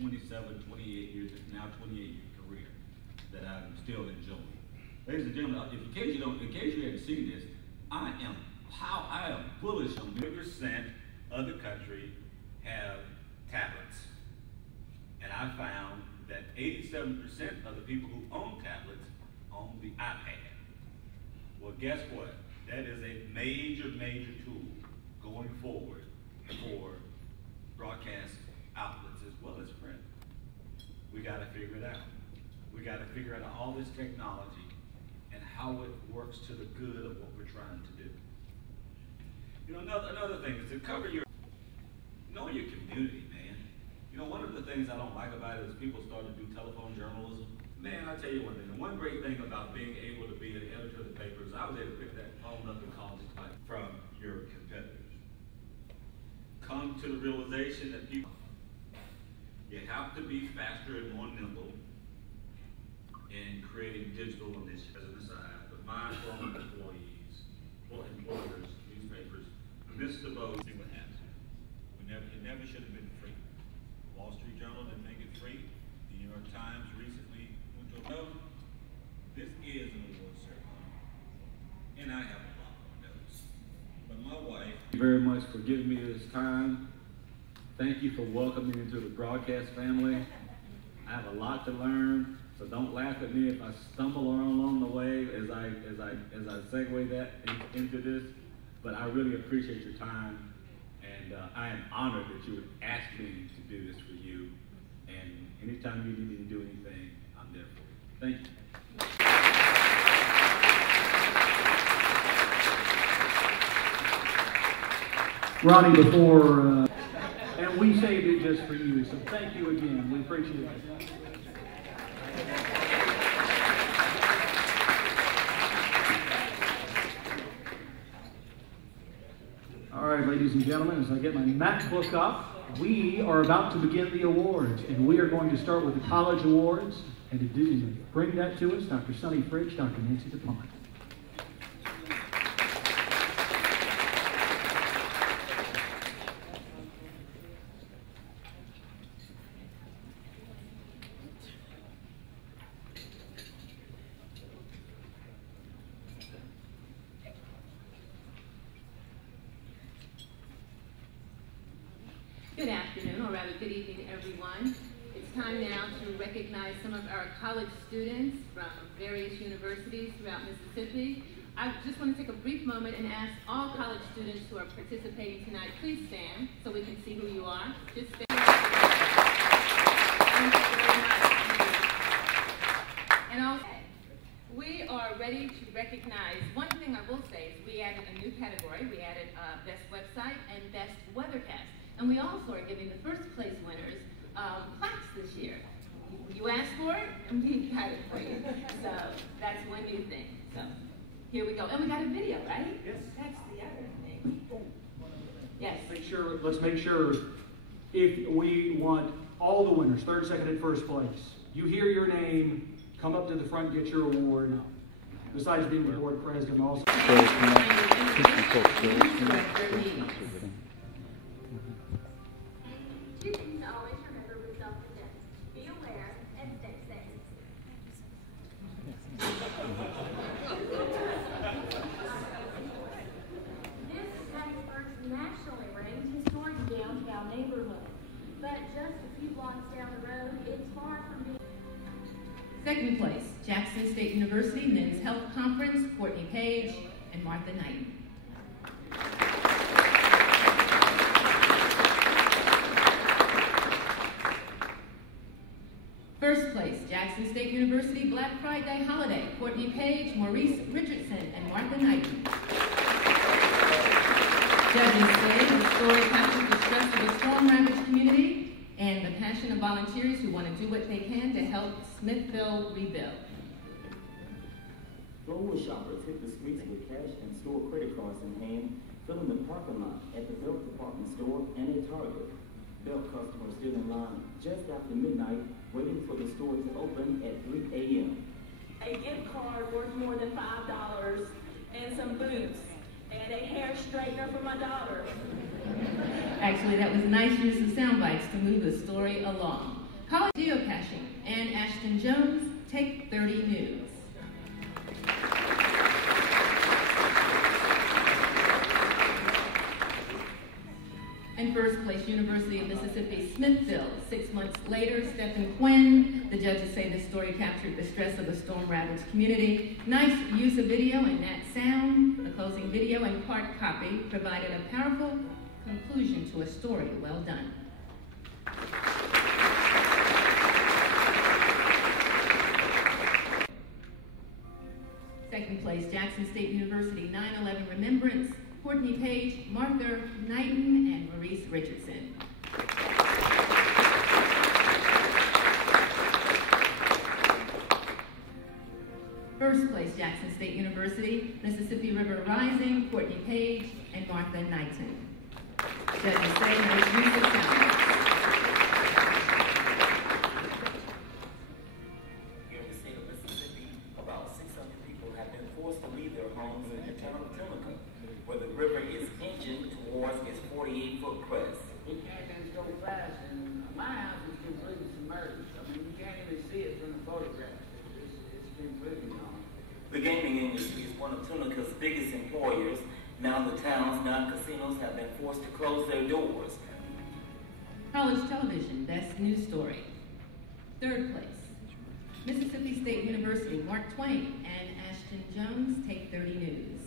27, 28 years, now 28-year career that I'm still enjoying. Ladies and gentlemen, in case you haven't seen this, I am bullish on 50% of the country have tablets. And I found that 87% of the people who own tablets own the iPad. Well, guess what? That is a major, major tool going forward for broadcast outlets as well as print. We got to figure it out. We got to figure out all this technology and how it works to the good of what we're trying to do. You know, another thing is to cover know your community, man. You know, one of the things I don't like about it is people start to do telephone journalism. Man, I'll tell you one thing. The one great thing about being able to be an editor of the paper is I was able to pick that phone up and call just like from your competitors. Come to the realization that you have to be faster and more nimble in creating digital initiatives as an aside. But my former employees, or employers, newspapers, missed the boat. See what happens. It never should have been free. Wall Street Journal didn't make it free. The New York Times recently went to this is an award ceremony, and I have a lot of notes. But my wife, thank you very much for giving me this time. Thank you for welcoming me into the broadcast family. I have a lot to learn, so don't laugh at me if I stumble along the way as I segue that into this. But I really appreciate your time, and I am honored that you would ask me to do this for you. And anytime you need me to do anything, I'm there for you. Thank you. Ronnie, before, and we saved it just for you, so thank you again. We appreciate it. All right, ladies and gentlemen, as I get my MacBook up, we are about to begin the awards, and we are going to start with the college awards. And to bring that to us, Dr. Sonny Fridge, Dr. Nancy DuPont. Good afternoon, or rather good evening, everyone. It's time now to recognize some of our college students from various universities throughout Mississippi. I just want to take a brief moment and ask all college students who are participating tonight, please stand so we can see who you are. Just stand. Thank you very much. And also, we are ready to recognize, one thing I will say is we added a new category. We added Best Website and Best Weathercast. And we also are giving the first place winners plaques this year. You asked for it, and we got it for you. So that's one new thing. So here we go. And we got a video, right? Yes. That's the other thing. Yes. Let's make sure if we want all the winners, third, second, and first place. You hear your name, come up to the front, get your award. Besides being the board president, also. Two things to always remember with self-defense. Be aware and stay safe. This is Hattiesburg's nationally ranked historic downtown neighborhood. But just a few blocks down the road, it's far from being... Second place, Jackson State University Men's Health Conference, Courtney Page and Martha Knight. First place, Jackson State University Black Friday Holiday, Courtney Page, Maurice Richardson, and Martha Knight. Judges say the story captures the stress of the storm-ravaged community and the passion of volunteers who want to do what they can to help Smithville rebuild. Flowood shoppers hit the streets with cash and store credit cards in hand, filling the parking lot at the Belk department store and a Target. Belk customers stood in line just after midnight, waiting for the store to open at 3 a.m. A gift card worth more than $5 and some boots and a hair straightener for my daughter. Actually, that was nice use of sound bites to move the story along. College geocaching, and Ashton Jones, Take 30 News. In first place, University of Mississippi, Smithville. 6 months later, Stephen Quinn. The judges say this story captured the stress of the storm-ravaged community. Nice use of video and that sound. The closing video and part copy provided a powerful conclusion to a story well done. Second place, Jackson State University, 9/11 Remembrance. Courtney Page, Martha Knighton, and Maurice Richardson. First place, Jackson State University, Mississippi River Rising, Courtney Page, and Martha Knighton. Judges say nice use of sound. Here in the state of Mississippi, about 600 people have been forced to leave their homes in the town of Tunica, where the river is inching towards its 48-foot crest. It came in so fast, and my house is completely submerged. I mean, you can't even see it from the photograph. It's completely gone. The gaming industry is one of Tunica's biggest employers. Now the town's non-casinos have been forced to close their doors. College Television, Best News Story. Third place, Mississippi State University, Mark Twain, and Ashton Jones, Take 30 News.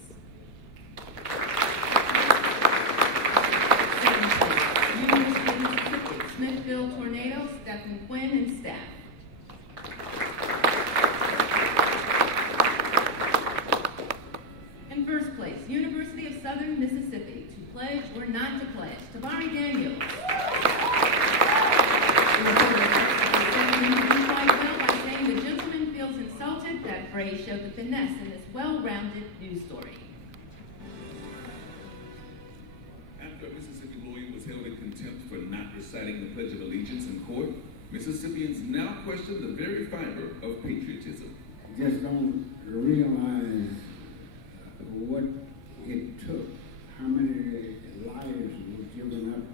Second place, University of Mississippi, Smithville Tornado, Stephen Quinn, and staff. In first place, University of Southern Mississippi, To Pledge or Not to Pledge, Tabari Daniels. The reporter said the interview quite well by saying the gentleman feels insulted. That phrase showed the finesse in this well-rounded news story. After a Mississippi lawyer was held in contempt for not reciting the Pledge of Allegiance in court, Mississippians now question the very fiber of patriotism. Just don't realize what it took, how many lives were given up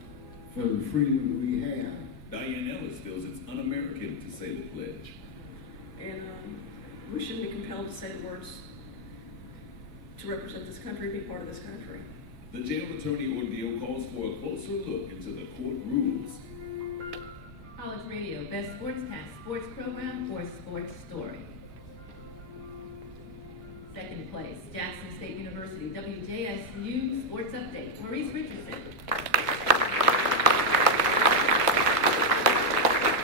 for the freedom we have. Diane Ellis feels it's un-American to say the pledge. And we shouldn't be compelled to say the words to represent this country, be part of this country. The jail attorney ordeal calls for a closer look into the court rules. College Radio, Best Sportscast, Sports Program, or Sports Story. Second place, Jackson State University, WJSU Sports Update, Maurice Richardson.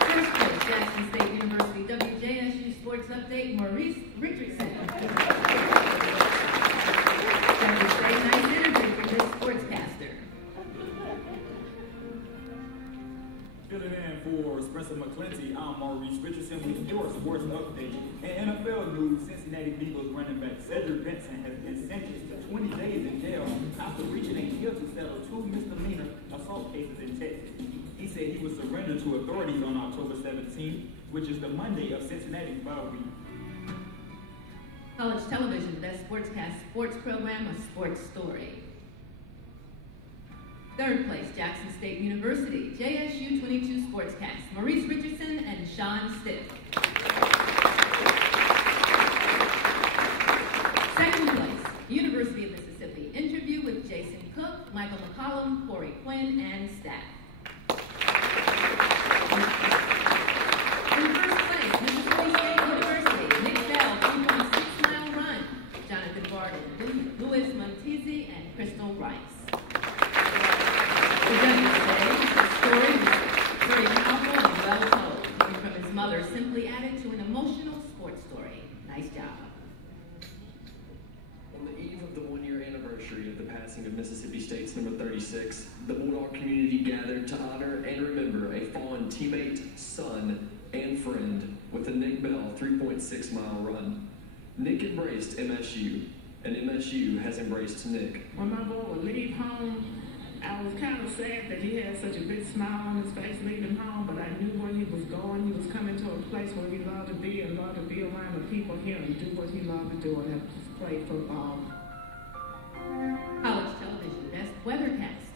First place, Jackson State University, WJSU Sports Update, Maurice Richardson. Judges say nice energy for this sportscaster. Filling in for Spencer McClinty, I'm Maurice Richardson with your sports update. In NFL news, Cincinnati Bengals running back Cedric Benson has been sentenced to 20 days in jail after reaching a deal to settle 2 misdemeanor assault cases in Texas. He said he would surrender to authorities on October 17th, which is the Monday of Cincinnati's bye week. College Television, Best Sportscast, Sports Program, a Sports Story. Third place, Jackson State University, JSU 22 Sportscast, Maurice Richardson and Sean Stiff. Second place, University of Mississippi, interview with Jason Cook, Michael McCollum, Corey Quinn, and staff. In first place, Mississippi State University, Nick Bell, 3.6-mile run, Jonathan Barden, Louis Montesi, and Crystal Rice. The judges say the story was very powerful and well told, and from his mother simply added to an emotional sports story. Nice job. On the eve of the one-year anniversary of the passing of Mississippi State's number 36, the Bulldog community gathered to honor and remember a fallen teammate, son, and friend with the Nick Bell 3.6-mile run. Nick embraced MSU, and MSU has embraced Nick. When my boy would leave home, I was kind of sad that he had such a big smile on his face leaving home, but I knew where he was going. He was coming to a place where he loved to be and loved to be around the people here and do what he loved to do, and that's play football. College Television, Best Weathercast.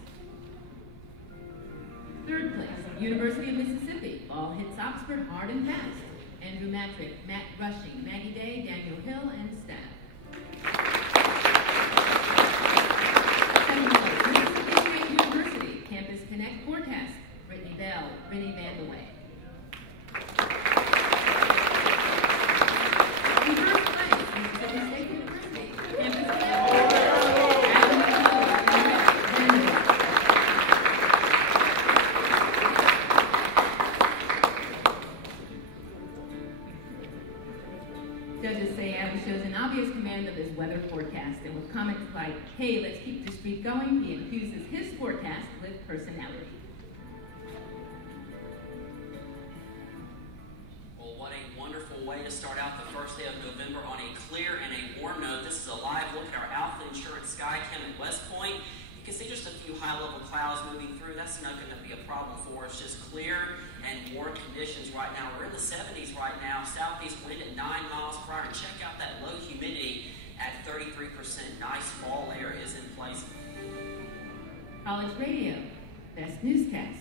Third place, University of Mississippi, ball hits Oxford. Oxford Hard and Fast. Andrew Matrick, Matt Rushing, Maggie Day, Daniel Hill, and staff. Second place, Mississippi State University, Campus Connect Forecast. Brittany Bell, Rennie Vandeweghe. In first place, Mississippi State University, Campus Connect Forecast. Adam McCullough and Rick Vandeweghe. Judges say Adam shows an obvious command of his weather forecast, and with comments like, "Hey, let's keep the streak going," he infuses his forecast with personality. Well, what a wonderful way to start out the first day of November on a clear and a warm note. This is a live look at our Alpha Insurance Sky Cam at West Point. You can see just a few high-level clouds moving through. That's not going to be a problem for us. Just clear and warm conditions right now. We're in the 70s right now. Southeast wind at 9 miles per hour. And check out that low humidity at 33%. Nice fall layer is in place. College Radio, Best Newscast.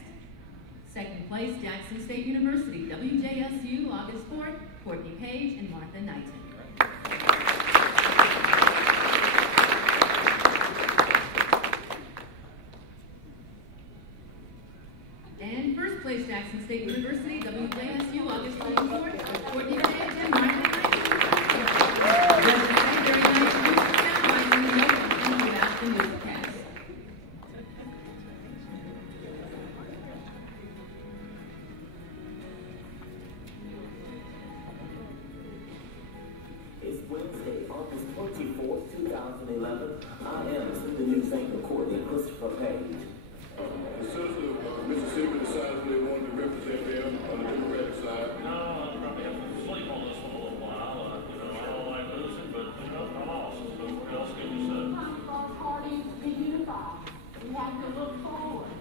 Second place, Jackson State University, WJSU, August 4th, Courtney Page and Martha Knighton. And first place, Jackson State University, WJSU, August 24th, Courtney Page and Martha Knighton. Very nice newscast, and without the newscast. It's Wednesday, August 24th, 2011. I am the news anchor Courtney Christopher Page. The citizens of Mississippi decided they wanted to represent them on the Democratic side. No, I probably have to sleep on this one a little while. I don't like losing, but I lost. So what else can you say? Time for our party to be unified. We have to look forward.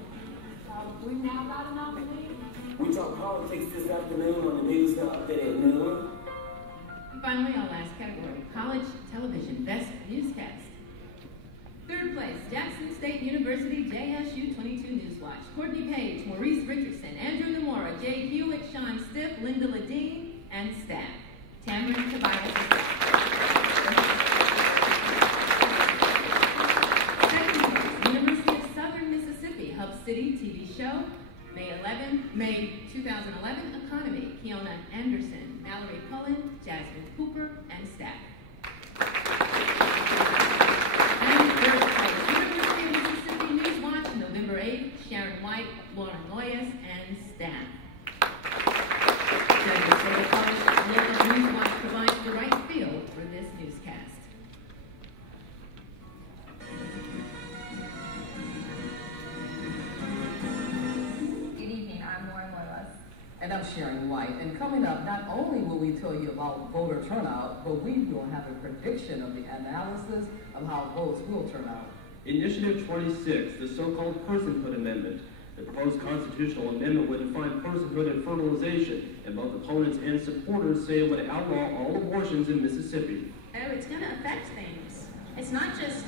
We've now got an opportunity. We talk politics this afternoon on the news update at noon. And finally, our last category, College Television, Best Newscast. Third place, Jackson State University, JSU 22 Newswatch. Courtney Page, Maurice Richardson, Andrew Nomura, Jay Hewitt, Sean Stiff, Linda Ledeen, and staff. Tamron Tobias. Second place, University of Southern Mississippi, Hub City TV show. May 2011 Economy, Keona Anderson, Mallory Cullen, Jasmine Cooper, and staff. And third place, University of Mississippi Newswatch, November 8th, Sharon White, Lauren Loyas, and staff. Judges say the college local Newswatch provides the right feel for this newscast. And I'm Sharon White. And coming up, not only will we tell you about voter turnout, but we will have a prediction of the analysis of how votes will turn out. Initiative 26, the so-called Personhood Amendment. The proposed constitutional amendment would define personhood and fertilization, and both opponents and supporters say it would outlaw all abortions in Mississippi. Oh, it's going to affect things. It's not just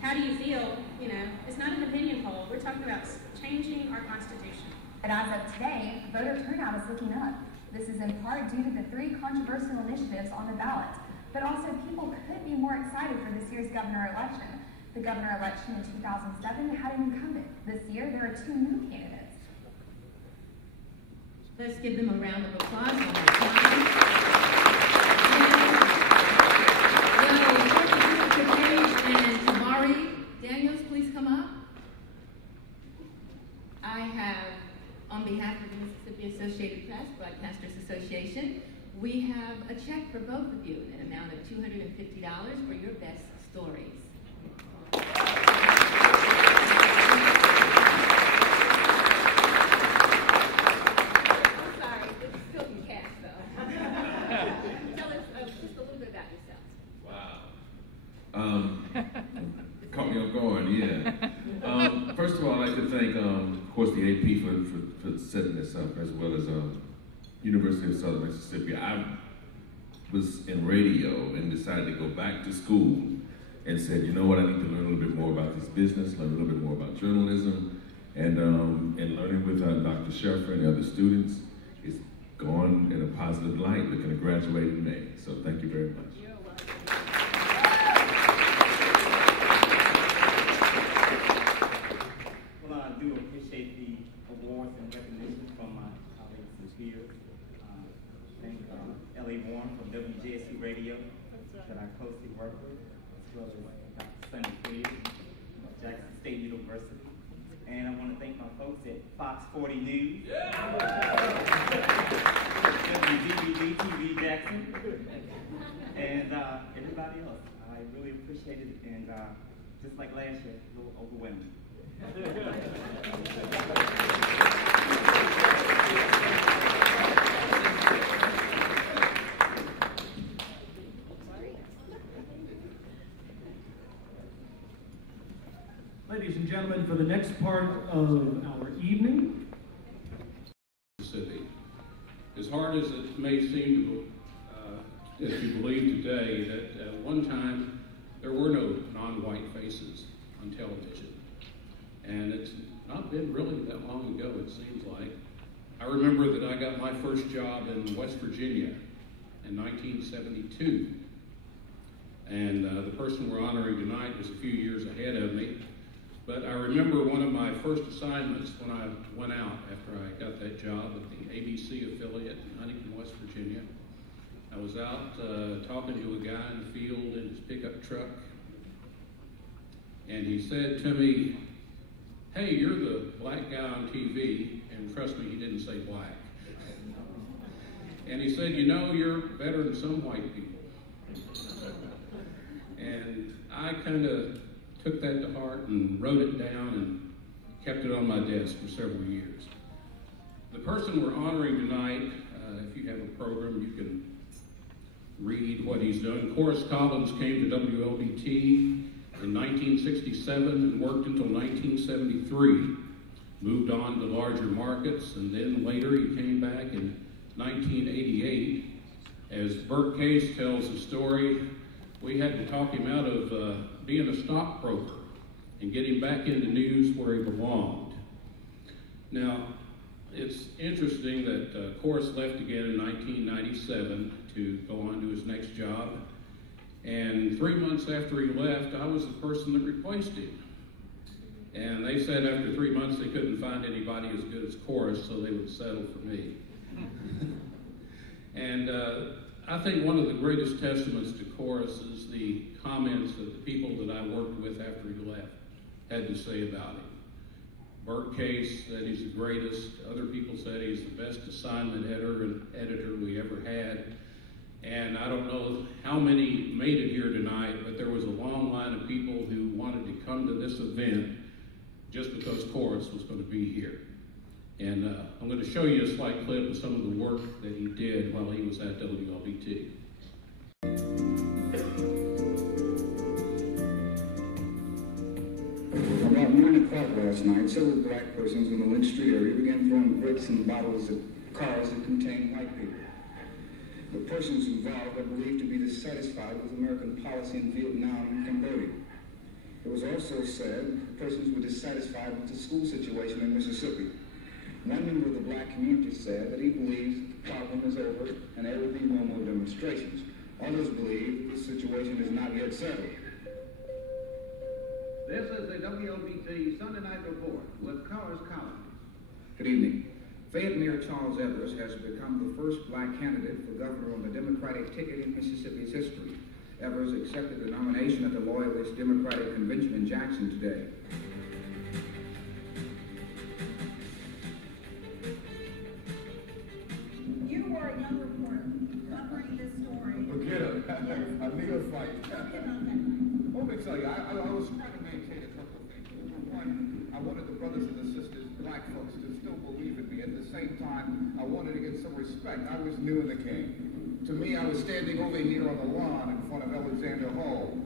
how do you feel, it's not an opinion poll. We're talking about changing our Constitution. But as of today, voter turnout is looking up. This is in part due to the 3 controversial initiatives on the ballot. But also, people could be more excited for this year's governor election. The governor election in 2007 had an incumbent. This year, there are 2 new candidates. Let's give them a round of applause one more time. Will Page and Tamari Daniels please come up? I have, on behalf of the Mississippi Associated Press, Broadcasters Association, we have a check for both of you in an amount of $250 for your best stories. I'm sorry, it's still in cash though. Tell us just a little bit about yourself. Wow. Caught me off guard, yeah. First of all, I'd like to thank, of course, the AP for setting this up, as well as University of Southern Mississippi. I was in radio and decided to go back to school and said, you know what, I need to learn a little bit more about this business, learn a little bit more about journalism, and learning with Dr. Scherfer and the other students, it's gone positive light. They're going to graduate in May. So thank you very much. Well, I do appreciate the awards and recognition from my colleagues and peers. Thank L.A. Warren from WJSC Radio that I closely work with, as well as Dr. Sonny Fridge of Jackson State University. And I want to thank my folks at Fox 40 News, WDVD TV Jackson, and everybody else. I really appreciate it, and just like last year, a little overwhelming. Ladies and gentlemen, for the next part of our evening, Mississippi. As hard as it may seem to, as you believe today, that at one time there were no non-white faces on television. And it's not been really that long ago, it seems like. I remember that I got my first job in West Virginia in 1972. And the person we're honoring tonight was a few years ahead of me. But I remember one of my first assignments when I went out after I got that job at the ABC affiliate in Huntington, West Virginia. I was out talking to a guy in the field in his pickup truck. And he said to me, "Hey, you're the black guy on TV." And trust me, he didn't say black. And he said, "You know, you're better than some white people." And I kind of took that to heart and wrote it down and kept it on my desk for several years. The person we're honoring tonight, if you have a program, you can read what he's done. Corus Collins came to WLBT in 1967 and worked until 1973. Moved on to larger markets, and then later he came back in 1988. As Bert Case tells the story, we had to talk him out of being a stockbroker and get him back into news where he belonged. Now, it's interesting that Corus left again in 1997 to go on to his next job. And 3 months after he left, I was the person that replaced him. And they said after 3 months they couldn't find anybody as good as Corus, so they would settle for me. And I think one of the greatest testaments to Corus is the comments that the people that I worked with after he left had to say about him. Bert Case said he's the greatest. Other people said he's the best assignment editor we ever had. And I don't know how many made it here tonight, but there was a long line of people who wanted to come to this event just because Corus was going to be here. And I'm going to show you a slight clip of some of the work that he did while he was at WLBT. About 9 o'clock last night, several black persons in the Lynch Street area began throwing bricks and bottles at cars that contained white people. The persons involved are believed to be dissatisfied with American policy in Vietnam and Cambodia. It was also said the persons were dissatisfied with the school situation in Mississippi. One member of the black community said that he believes the problem is over and there will be no more demonstrations. Others believe the situation is not yet settled. This is the WLBT Sunday Night Report with Corus Collins. Good evening. Fayette Mayor Charles Evers has become the first black candidate for governor on the Democratic ticket in Mississippi's history. Evers accepted the nomination at the Loyalist Democratic Convention in Jackson today. You were a young reporter covering this story. Forget it. I need a fight. Let me tell you, I was trying to maintain a couple of things. One, I wanted the brothers and the sisters, black folks, to still believe in me. At the same time, I wanted to get some respect. I was new in the game. To me, I was standing over here on the lawn in front of Alexander Hall,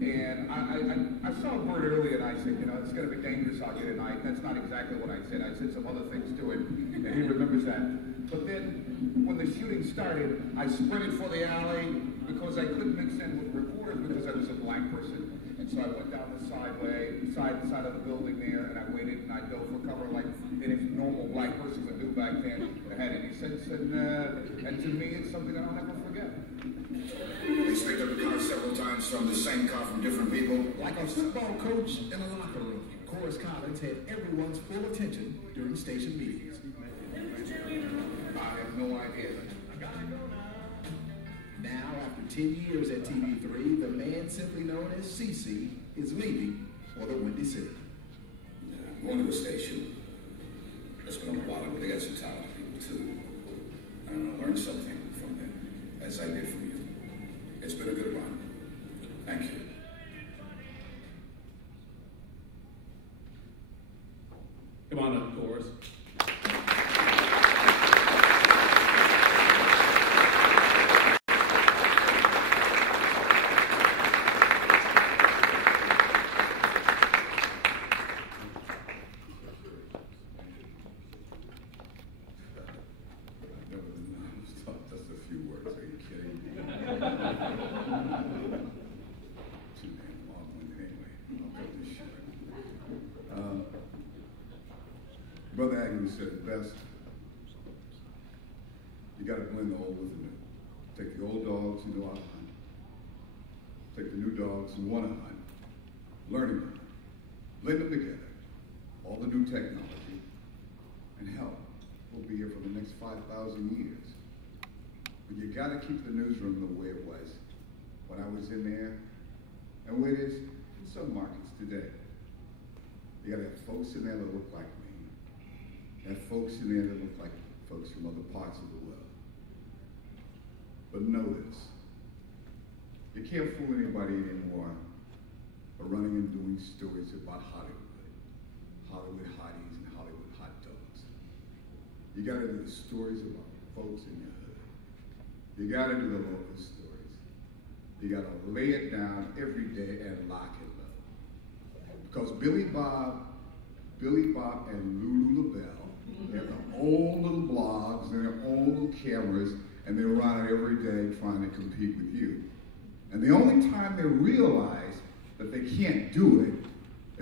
and I saw Bert earlier, and I said, you know, it's going to be dangerous out here tonight. That's not exactly what I said. I said some other things to him, and he remembers that. But then, when the shooting started, I sprinted for the alley because I couldn't mix in with reporters because I was a black person. And so I went down the side of the building there, and I waited, and I dove for cover like any normal black person would do back then. It had any sense, and to me, it's something I'll never forget. Police picked up the car several times from the same car from different people. Like a football coach in a locker room, Corus Collins had everyone's full attention during station meetings. I have no idea. Now, after 10 years at TV3, the man simply known as CC is leaving for the Windy City. I'm going to a station that's been on the bottom, but they got some talented people too. And I learned something from them, as I did from you. It's been a good run. Thank you. Come on up, Corus. Just a few words, are you kidding? Too damn long-winded anyway. I'll cut this short. Brother Agnew said it best. You got to blend the old with the new. Take the old dogs who know how to hunt. Take the new dogs who want to hunt. Learn them. Blend them together. All the new technology. And hell, we'll be here for the next 5,000 years. But you got to keep the newsroom the way it was when I was in there, and where it is in some markets today. You got to have folks in there that look like me. You have folks in there that look like folks from other parts of the world. But know this, you can't fool anybody anymore by running and doing stories about Hollywood, Hollywood hotties and Hollywood hot dogs. You got to do the stories about folks in your hood. You got to do the local stories. You got to lay it down every day and lock it up. Because Billy Bob and Lulu LaBelle have their own little blogs and their own little cameras, and they're around every day trying to compete with you. And the only time they realize that they can't do it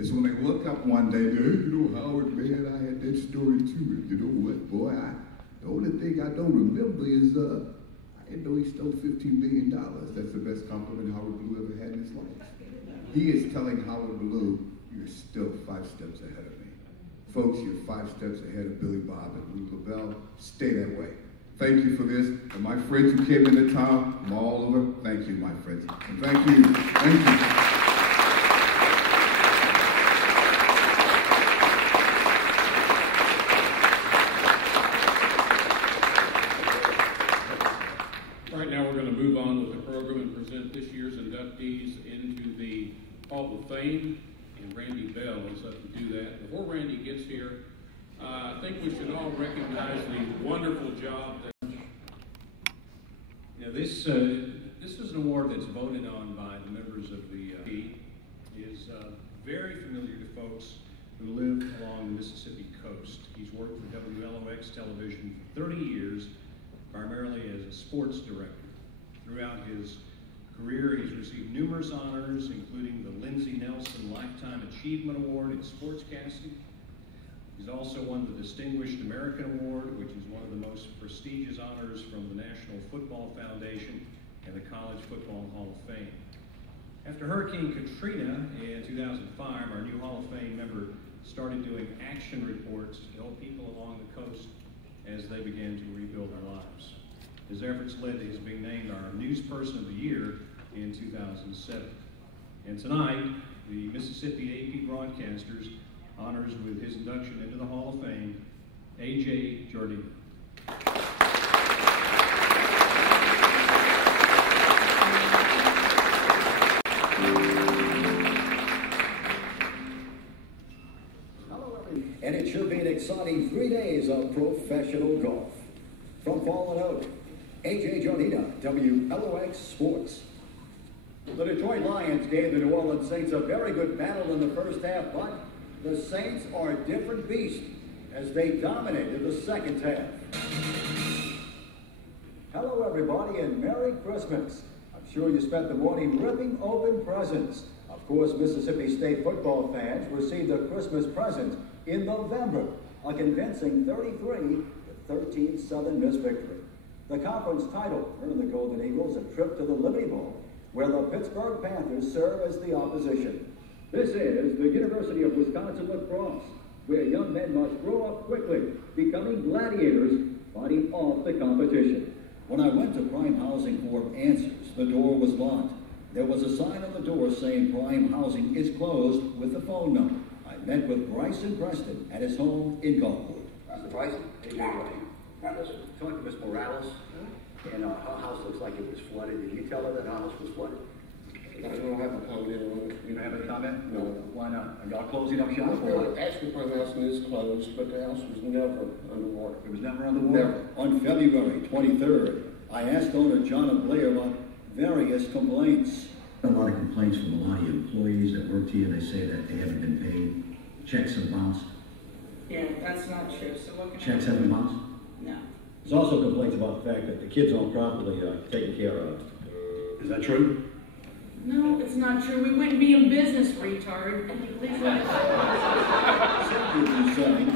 is when they look up one day, hey, you know, Howard, man, I had that story too. And you know what, boy, the only thing I don't remember is, I didn't know he stole $15 million. That's the best compliment Howard Blue ever had in his life. He is telling Howard Blue, you're still 5 steps ahead of me. Folks, you're 5 steps ahead of Billy Bob and Lou LaBelle. Stay that way. Thank you for this. And my friends who came into town from all over, thank you, my friends. And thank you. Thank you. Right now we're going to move on with the program and present this year's inductees into the Hall of Fame, and Randy Bell is up to do that. Before Randy gets here, I think we should all recognize the wonderful job that... This is an award that's voted on by the members of the is very familiar to folks who live along the Mississippi coast. He's worked for WLOX television for 30 years, primarily as a sports director. Throughout his career, he's received numerous honors, including the Lindsey Nelson Lifetime Achievement Award in sportscasting. He's also won the Distinguished American Award, which is one of the most prestigious honors from the National Football Foundation and the College Football Hall of Fame. After Hurricane Katrina in 2005, our new Hall of Fame member started doing action reports to help people along the coast as they began to rebuild their lives. His efforts led to his being named our News Person of the Year in 2007. And tonight, the Mississippi AP Broadcasters honors with his induction into the Hall of Fame, A.J. Jardina. And it should be an exciting 3 days of professional golf. From Fallen Oak, A.J. Jardina, WLOX Sports. The Detroit Lions gave the New Orleans Saints a very good battle in the first half, but the Saints are a different beast as they dominated the second half. Hello, everybody, and Merry Christmas. I'm sure you spent the morning ripping open presents. Of course, Mississippi State football fans received a Christmas present in November, a convincing 33-13 Southern Miss victory. The conference title earned the Golden Eagles a trip to the Liberty Bowl, where the Pittsburgh Panthers serve as the opposition. This is the University of Wisconsin lacrosse, where young men must grow up quickly, becoming gladiators fighting off the competition. When I went to Prime Housing for answers, the door was locked. There was a sign on the door saying Prime Housing is closed with the phone number. I met with Bryson Preston at his home in Gulfport. Mr. Bryson, listen, talk to Miss Morales, and her house looks like it was flooded. Did you tell her that her house was flooded? I don't have a comment on it. You don't have any comment? No. Why not? Are y'all closing up shop? Well, actually, Prime Housing is closed, but the house was never underwater. It was never underwater? Never. On February 23rd, I asked owner John Blair about various complaints. A lot of complaints from a lot of employees that work here. They say that they haven't been paid. Checks have bounced. Yeah, that's not true. So what can Checks haven't bounced? No. There's also complaints about the fact that the kids aren't properly taken care of. Is that true? No, it's not true. We wouldn't be in business, retard. Can you please let us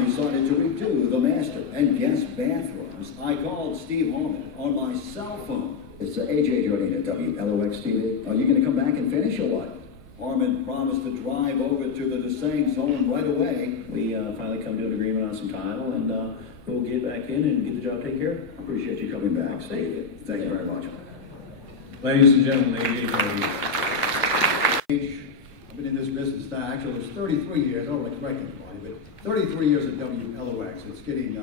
Decided to redo the master and guest bathrooms. I called Steve Harmon on my cell phone. It's AJ Jordina, WLOX TV. Are you going to come back and finish or what? Harmon promised to drive over to the DeSames home right away. We finally come to an agreement on some tile, and we'll get back in and get the job taken care of. I appreciate you coming back, Steve. Thank you very much. Ladies and gentlemen, AJ Jordina. I've been in this business now, actually it was 33 years, I don't like ranking anybody, but 33 years at WLOX. It's getting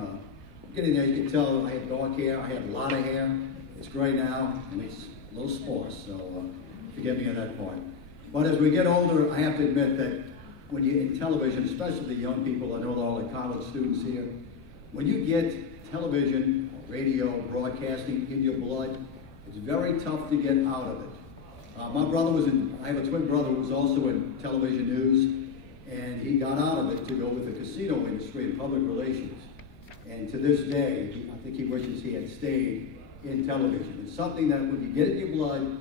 there, you can tell I had dark hair, I had a lot of hair. It's gray now, and it's a little sparse, so forgive me on that part. But as we get older, I have to admit that when you're in television, especially the young people, I know all the college students here, when you get television, radio, broadcasting in your blood, it's very tough to get out of it. My brother I have a twin brother who was also in television news, and he got out of it to go with the casino industry and public relations. And to this day, I think he wishes he had stayed in television. It's something that when you get it in your blood,